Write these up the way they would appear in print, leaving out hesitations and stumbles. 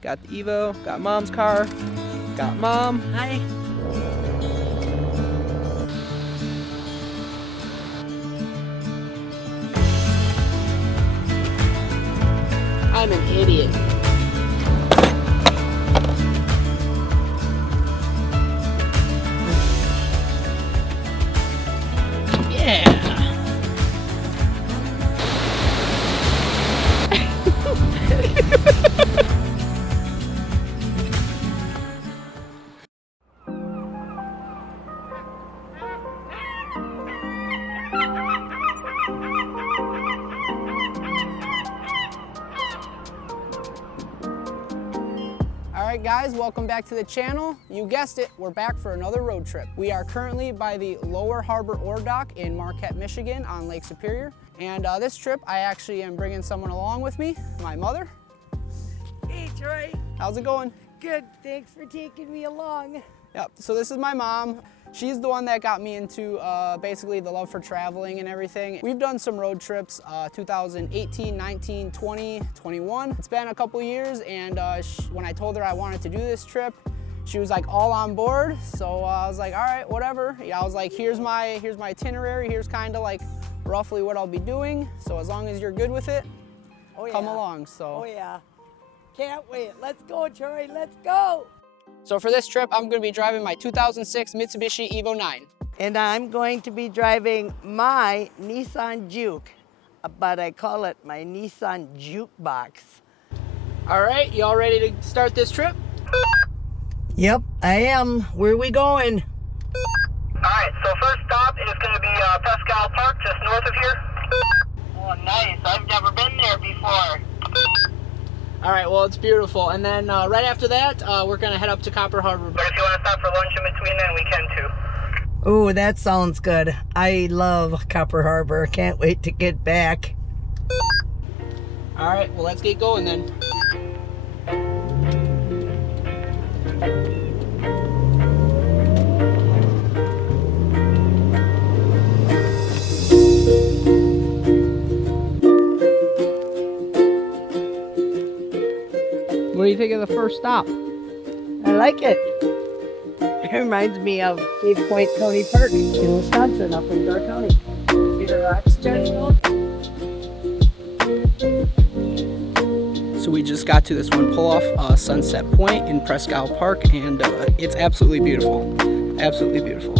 got the Evo, got Mom's car, got Mom. Hi. I'm an idiot. Yeah. Alright guys, welcome back to the channel. You guessed it, we're back for another road trip. We are currently by the Lower Harbor Ore Dock in Marquette, Michigan on Lake Superior. And this trip, I actually am bringing someone along with me, my mother. Hey, Troy. How's it going? Good. Thanks for taking me along. Yep, so this is my mom. She's the one that got me into basically the love for traveling and everything. We've done some road trips, 2018, 19, 20, 21. It's been a couple years, and when I told her I wanted to do this trip, she was like all on board. So I was like, all right, whatever. Yeah, I was like, here's my itinerary. Here's kind of like roughly what I'll be doing. So as long as you're good with it, come along. So. Oh yeah, can't wait. Let's go, Troy. Let's go. So for this trip, I'm going to be driving my 2006 Mitsubishi Evo 9. And I'm going to be driving my Nissan Juke, but I call it my Nissan Jukebox. All right, y'all ready to start this trip? Yep, I am. Where are we going? All right, so first stop is going to be Presque Park, just north of here. Oh, nice. I've never been there before. All right, well, it's beautiful. And then right after that, we're going to head up to Copper Harbor. But if you want to stop for lunch in between, then we can too. Oh, that sounds good. I love Copper Harbor. Can't wait to get back. All right, well, let's get going then. What do you think of the first stop? I like it. It reminds me of Cave Point County Park in Wisconsin, up in Door County. See the rocks, Joshua? So we just got to this one pull-off, Sunset Point in Presque Park, and it's absolutely beautiful. Absolutely beautiful.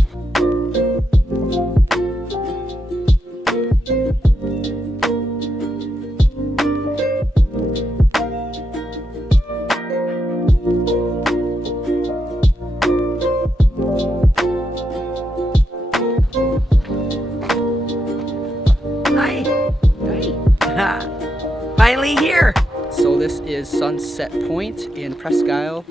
Finally here. So this is Sunset Point in Presque Park.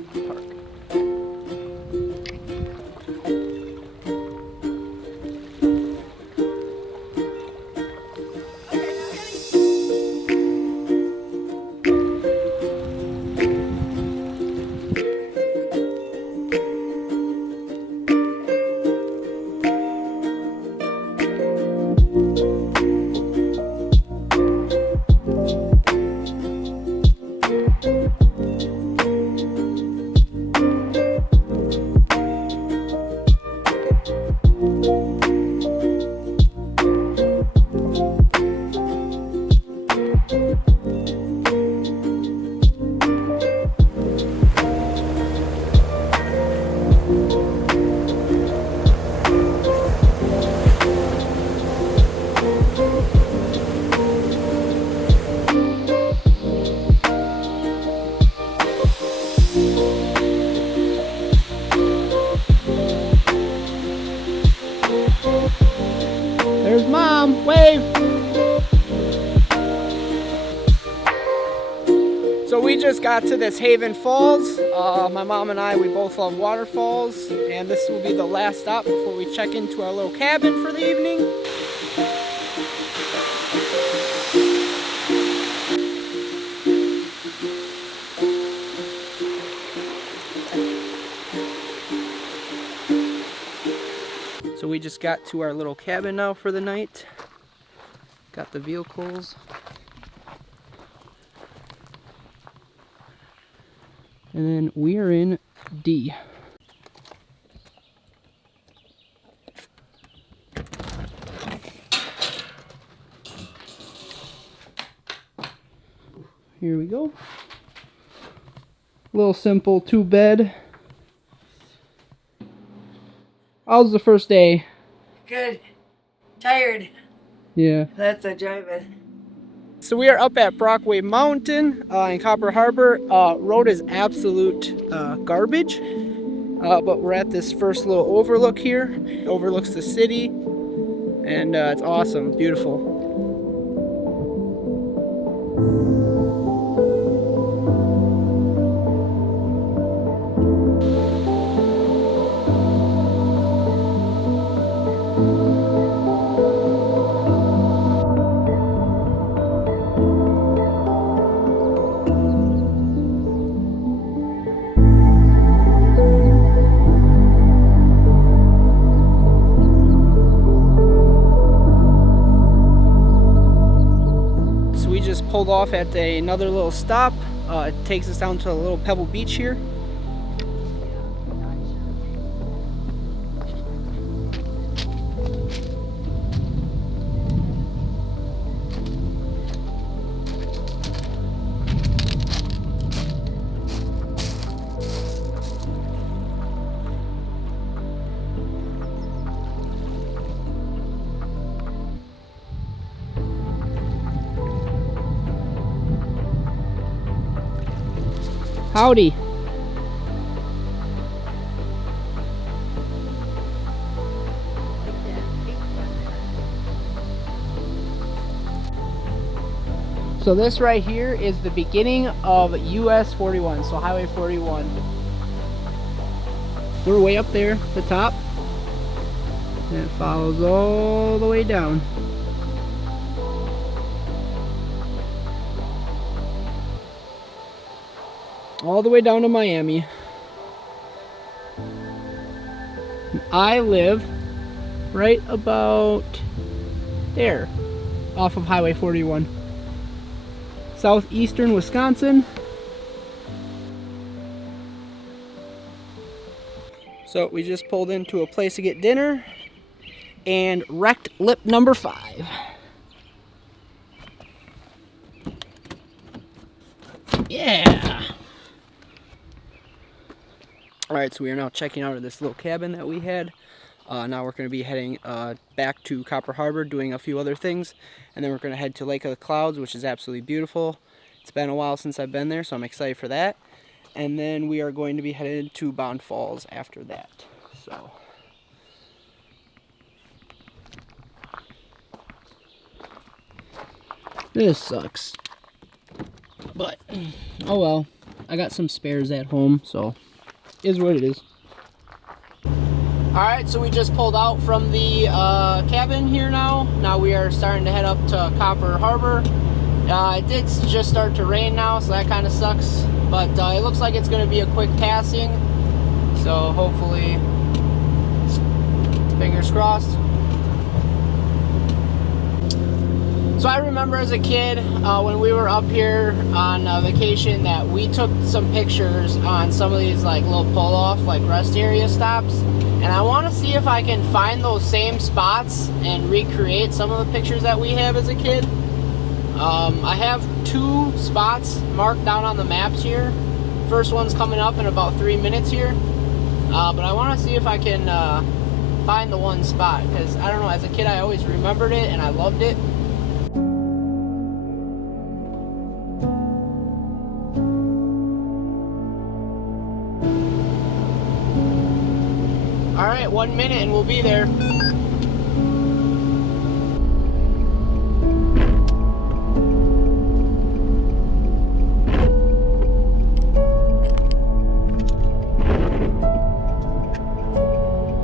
There's Mom, wave! So we just got to this Haven Falls. My mom and I, we both love waterfalls, and this will be the last stop before we check into our little cabin for the evening. So we just got to our little cabin now for the night. Got the vehicles. And then we are in D. Here we go. Little simple 2-bed. How's the first day? Good. Tired. Yeah. That's a driving. So we are up at Brockway Mountain in Copper Harbor. Road is absolute garbage, but we're at this first little overlook here. It overlooks the city, and it's awesome, beautiful. Pulled off at another little stop. It takes us down to a little pebble beach here. Howdy. So this right here is the beginning of US 41, so Highway 41. We're way up there at the top, and it follows all the way down. All the way down to Miami. I live right about there, off of Highway 41. Southeastern Wisconsin. So we just pulled into a place to get dinner and wrecked lip number 5. Yeah. Alright, so we are now checking out of this little cabin that we had. Now we're going to be heading back to Copper Harbor, doing a few other things. And then we're going to head to Lake of the Clouds, which is absolutely beautiful. It's been a while since I've been there, so I'm excited for that. And then we are going to be headed to Bond Falls after that. So this sucks. But, oh well. I got some spares at home, so is what it is. Alright, so we just pulled out from the cabin here now. Now we are starting to head up to Copper Harbor. It did just start to rain now, so that kind of sucks. But it looks like it's going to be a quick passing. So hopefully, fingers crossed. So I remember as a kid, when we were up here on vacation, that we took some pictures on some of these like little pull-off, like rest area stops. And I want to see if I can find those same spots and recreate some of the pictures that we have as a kid. I have 2 spots marked down on the maps here. First one's coming up in about 3 minutes here. But I want to see if I can find the one spot, because I don't know, as a kid I always remembered it and I loved it. Alright, 1 minute and we'll be there.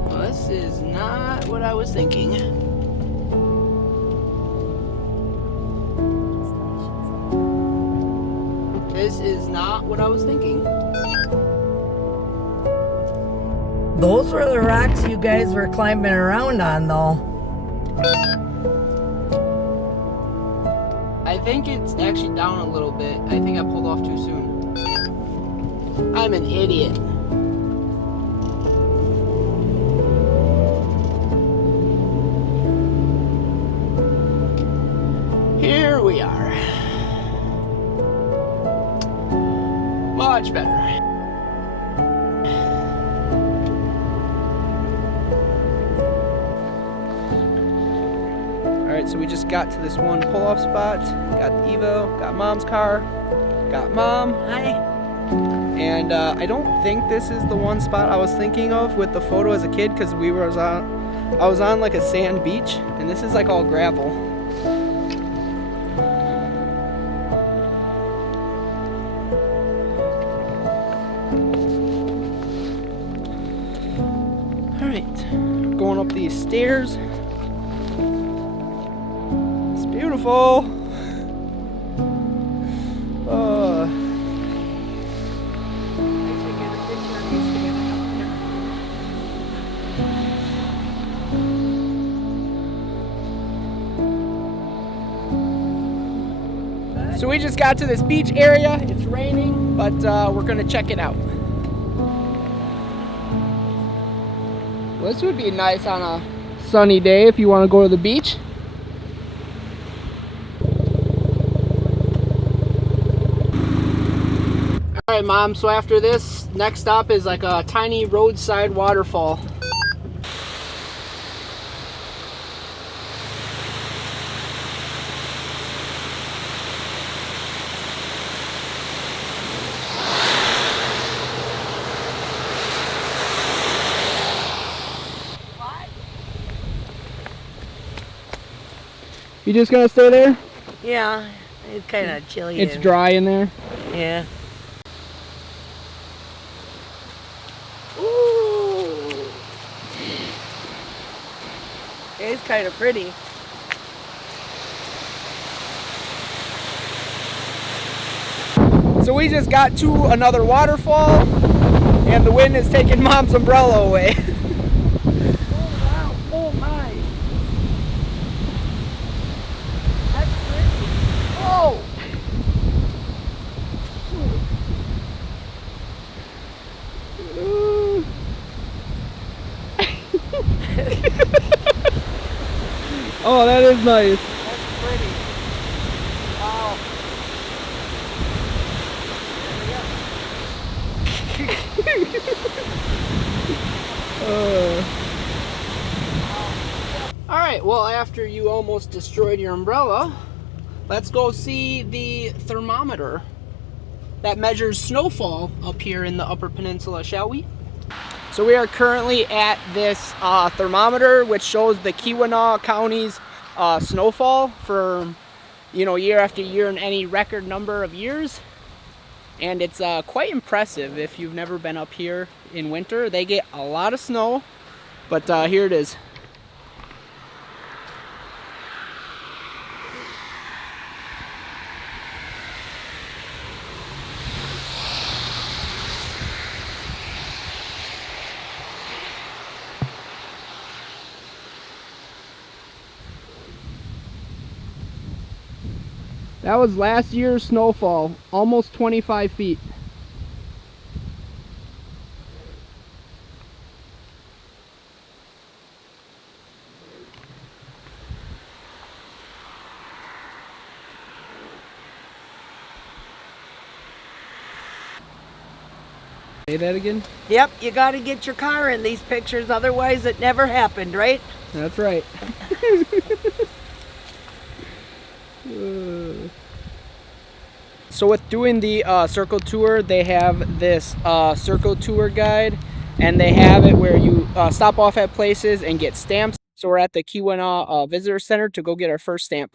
Well, this is not what I was thinking. This is not what I was thinking. Those were the rocks you guys were climbing around on, though. I think it's actually down a little bit. I think I pulled off too soon. I'm an idiot. Here we are. Much better. Alright, so we just got to this one pull-off spot. Got the Evo, got Mom's car, got Mom. Hi. And I don't think this is the one spot I was thinking of with the photo as a kid, because I was on like a sand beach, and this is like all gravel. Alright, going up these stairs. It's beautiful. So we just got to this beach area. It's raining, but we're gonna check it out. Well, this would be nice on a sunny day if you want to go to the beach. All right, Mom, so after this, next stop is like a tiny roadside waterfall. You just gonna stay there? Yeah, it's kind of chilly. It's dry in there. Yeah. Ooh. It's kind of pretty. So we just got to another waterfall, and the wind is taking Mom's umbrella away. Oh wow! Oh my! That's pretty. Oh! Oh, that is nice. That's pretty. Wow. All right, well, after you almost destroyed your umbrella, let's go see the thermometer that measures snowfall up here in the Upper Peninsula, shall we? So we are currently at this thermometer, which shows the Keweenaw County's snowfall for, year after year in any record number of years. And it's quite impressive if you've never been up here in winter. They get a lot of snow, but here it is. That was last year's snowfall, almost 25 feet. Say that again? Yep, you got to get your car in these pictures, otherwise it never happened, right? That's right. So with doing the circle tour, they have this circle tour guide, and they have it where you stop off at places and get stamps. So we're at the Keweenaw Visitor Center to go get our first stamp.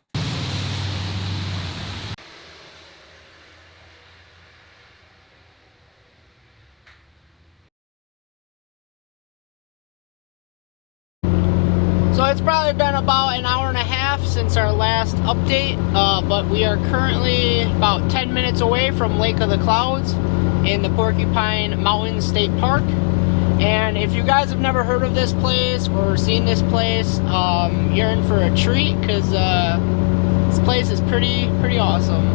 So it's probably been about an hour and a half since our last update, but we are currently about 10 minutes away from Lake of the Clouds in the Porcupine Mountain State Park. And if you guys have never heard of this place or seen this place, you're in for a treat, because this place is pretty awesome.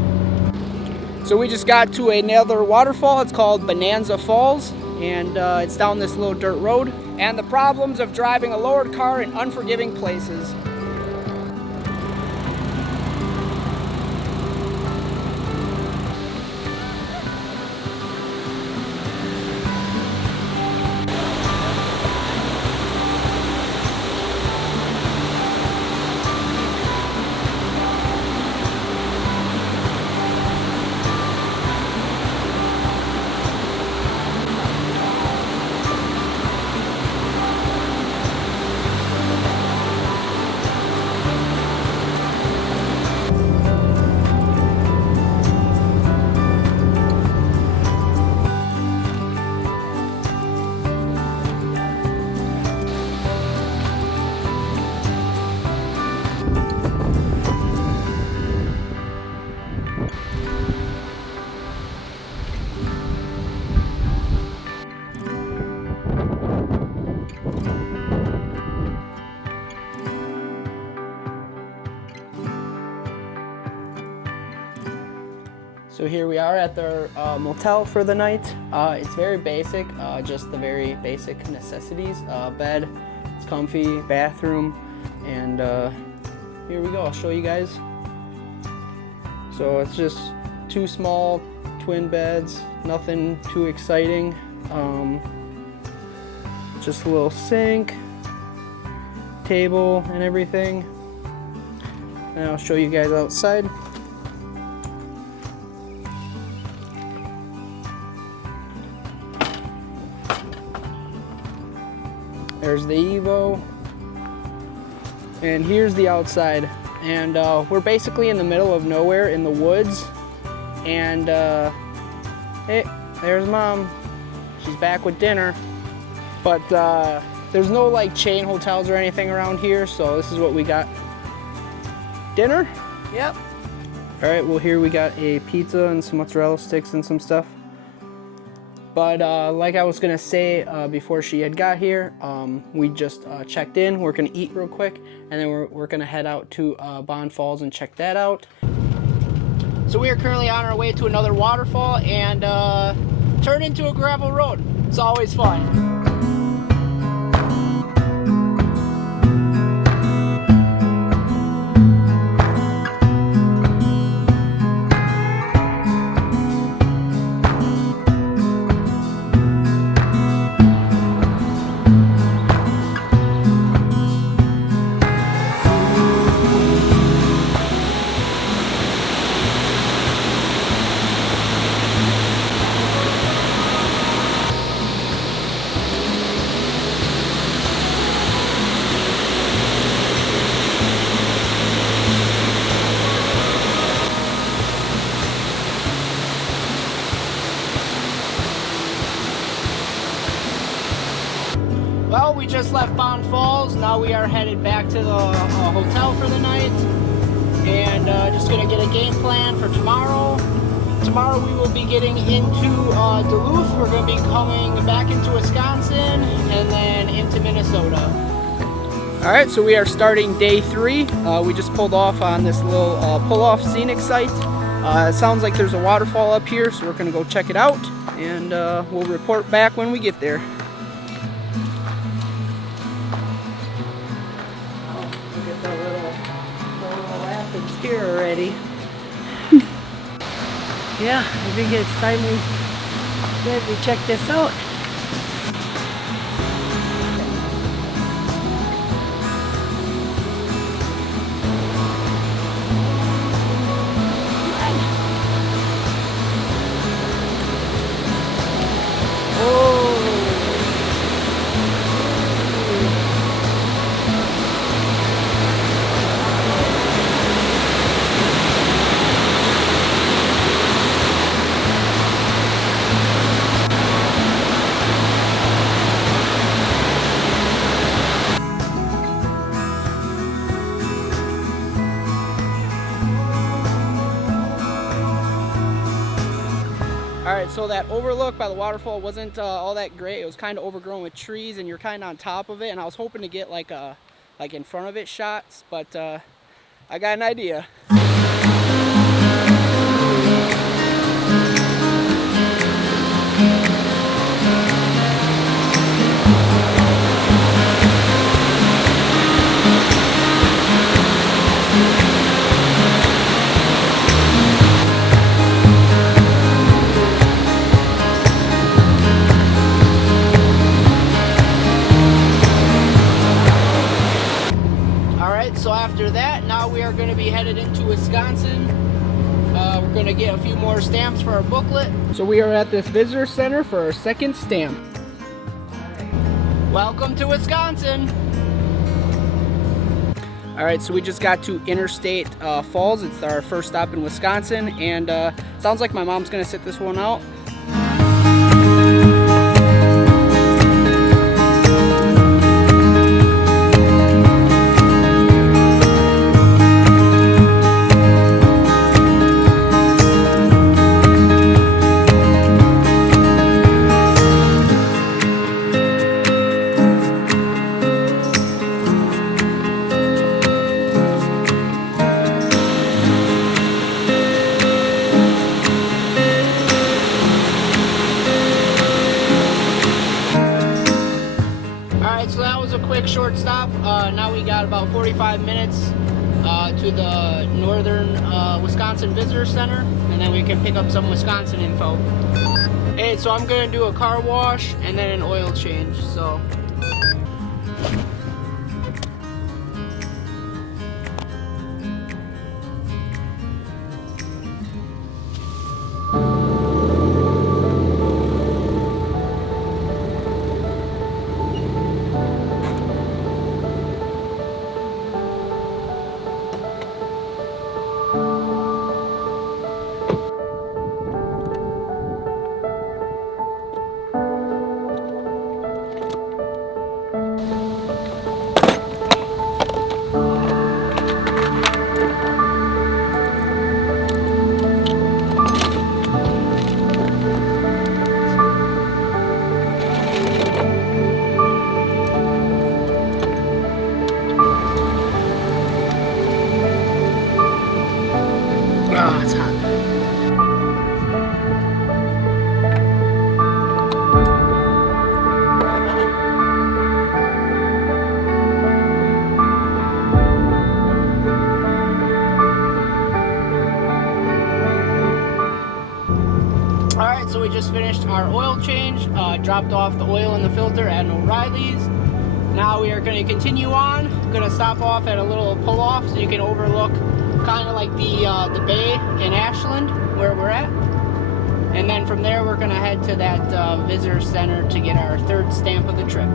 So we just got to another waterfall. It's called Bonanza Falls, and it's down this little dirt road. And the problems of driving a lowered car in unforgiving places. So here we are at the motel for the night. It's very basic, just the very basic necessities. Bed, it's comfy, bathroom, and here we go, I'll show you guys. So it's just 2 small twin beds, nothing too exciting. Just a little sink, table, and everything. And I'll show you guys outside. There's the Evo, and here's the outside. And we're basically in the middle of nowhere in the woods. And hey, there's Mom. She's back with dinner. But there's no like chain hotels or anything around here, so this is what we got. Dinner? Yep. All right, well here we got a pizza and some mozzarella sticks and some stuff. But like I was gonna say before she had got here, we just checked in. We're gonna eat real quick, and then we're gonna head out to Bond Falls and check that out. So we are currently on our way to another waterfall and turn into a gravel road. It's always fun. Well, we just left Bond Falls. Now we are headed back to the hotel for the night, and just gonna get a game plan for tomorrow. Tomorrow we will be getting into Duluth. We're gonna be coming back into Wisconsin and then into Minnesota. All right, so we are starting day 3. We just pulled off on this little pull-off scenic site. It sounds like there's a waterfall up here, so we're gonna go check it out, and we'll report back when we get there. Here already. Yeah, I think it's time we check this out. Alright, so that overlook by the waterfall wasn't all that great. It was kind of overgrown with trees and you're kind of on top of it, and I was hoping to get like in front of it shots, but I got an idea. headed into Wisconsin. We're gonna get a few more stamps for our booklet. So we are at this visitor center for our second stamp. Welcome to Wisconsin. All right, so we just got to Interstate Falls. It's our first stop in Wisconsin, and sounds like my mom's gonna sit this one out. So that was a quick short stop. Now we got about 45 minutes to the northern Wisconsin Visitor Center, and then we can pick up some Wisconsin info. Hey, so I'm gonna do a car wash and then an oil change. So. Oh, it's hot. Alright, so we just finished our oil change, dropped off the oil in the filter at O'Reilly's. Now we are going to continue on. Going to stop off at a little pull-off so you can overlook kind of like the bay in Ashland where we're at. And then from there we're going to head to that visitor center to get our third stamp of the trip.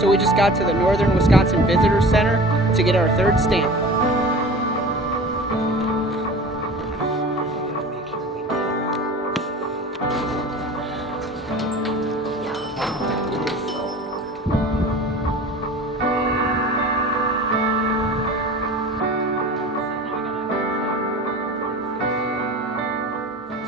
So we just got to the Northern Wisconsin Visitor Center to get our third stamp.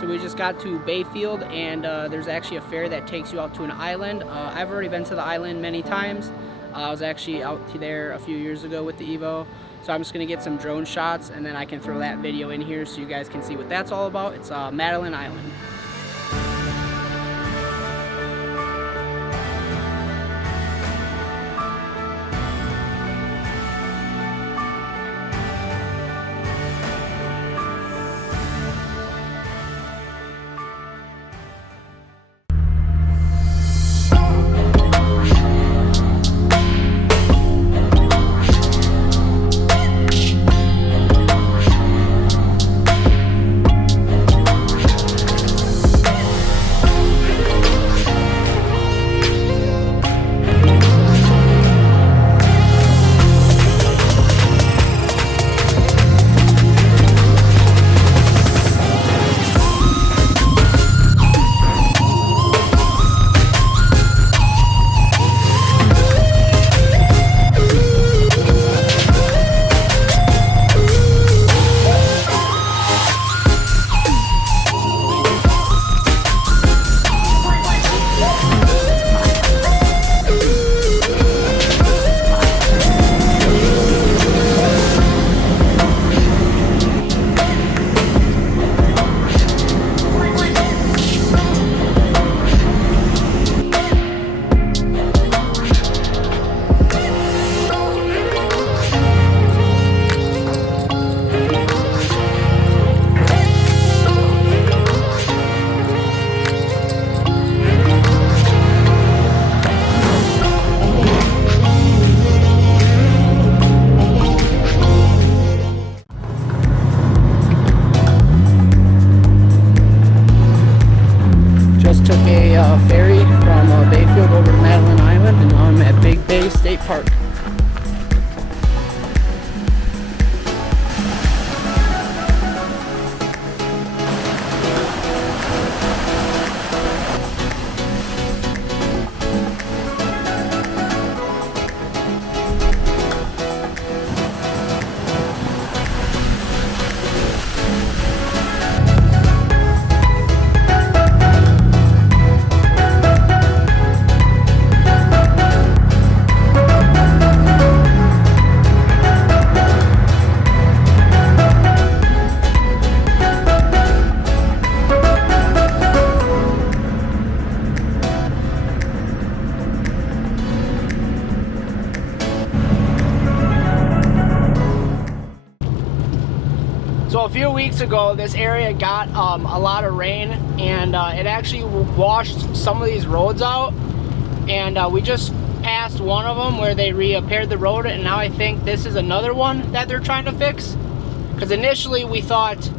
So we just got to Bayfield, and there's actually a fair that takes you out to an island. I've already been to the island many times. I was actually out there a few years ago with the Evo. So I'm just gonna get some drone shots, and then I can throw that video in here so you guys can see what that's all about. It's Madeline Island. park. So a few weeks ago, this area got a lot of rain, and it actually washed some of these roads out. And we just passed one of them where they repaired the road, and now I think this is another one that they're trying to fix. Because initially we thought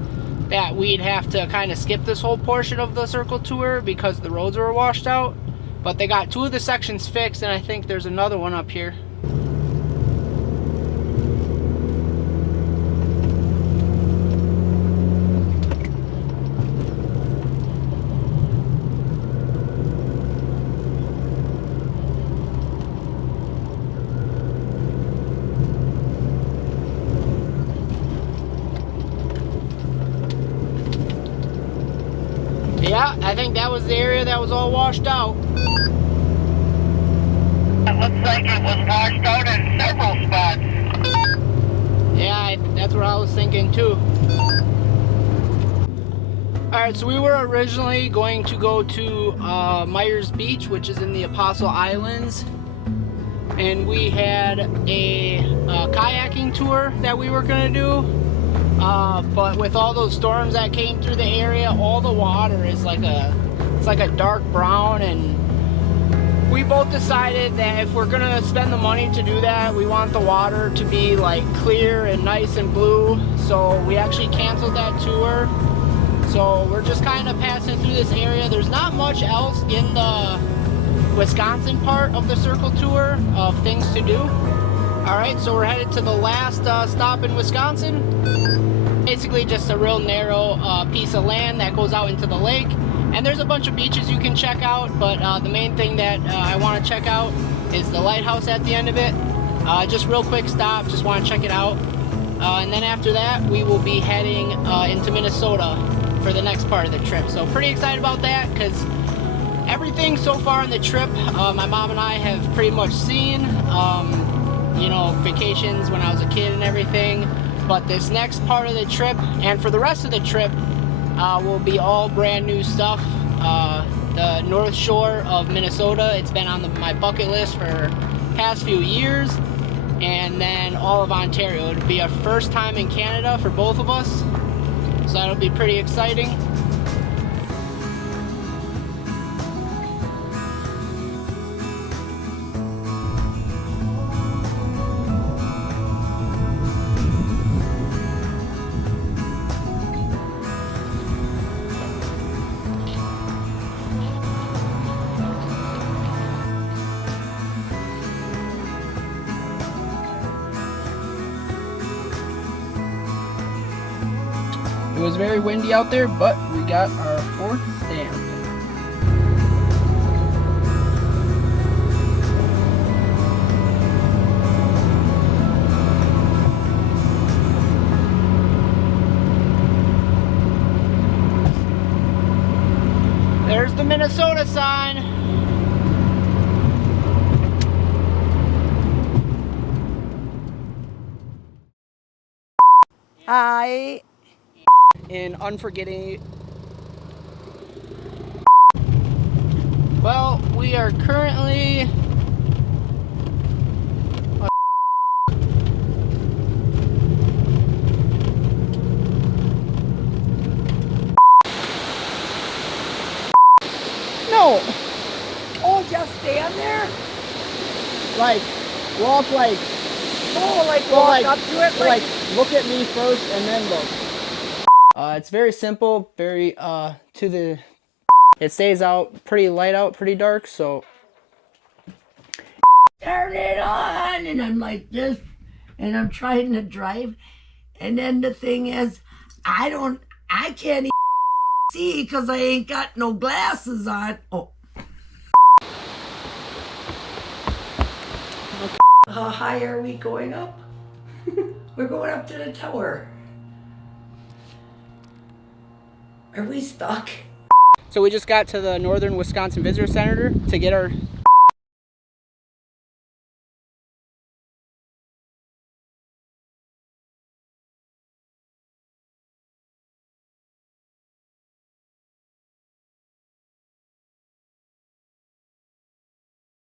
that we'd have to kind of skip this whole portion of the circle tour because the roads were washed out. But they got two of the sections fixed, and I think there's another one up here. Yeah, I think that was the area that was all washed out. It looks like it was washed out in several spots. Yeah, that's what I was thinking too. Alright, so we were originally going to go to Myers Beach, which is in the Apostle Islands. And we had a kayaking tour that we were going to do. But with all those storms that came through the area, all the water is like it's like a dark brown, and we both decided that if we're gonna spend the money to do that, we want the water to be like clear and nice and blue. So we actually canceled that tour. So we're just kind of passing through this area. There's not much else in the Wisconsin part of the circle tour of things to do. Alright, so we're headed to the last stop in Wisconsin. Basically just a real narrow piece of land that goes out into the lake. And there's a bunch of beaches you can check out, but the main thing that I want to check out is the lighthouse at the end of it. Just real quick stop, just want to check it out. And then after that, we will be heading into Minnesota for the next part of the trip. So pretty excited about that, because everything so far on the trip, my mom and I have pretty much seen. You know, vacations when I was a kid and everything. But this next part of the trip, and for the rest of the trip, will be all brand new stuff. The North Shore of Minnesota, it's been on my bucket list for the past few years. And then all of Ontario. It'll be our first time in Canada for both of us. So that'll be pretty exciting. It was very windy out there, but we got our fourth stamp. There's the Minnesota sign. In unforgetting. Well, we are currently no. Oh, just stand there? Like walk like Oh, like well, walk like, up to it? like look at me first and then look. It's very simple, very to the. It stays out pretty light out, pretty dark, so. turn it on. And I'm like this, and I'm trying to drive. And then the thing is, I can't even see because I ain't got no glasses on. Oh. How high are we going up? We're going up to the tower. Are we stuck? So we just got to the Northern Wisconsin Visitor Center to get our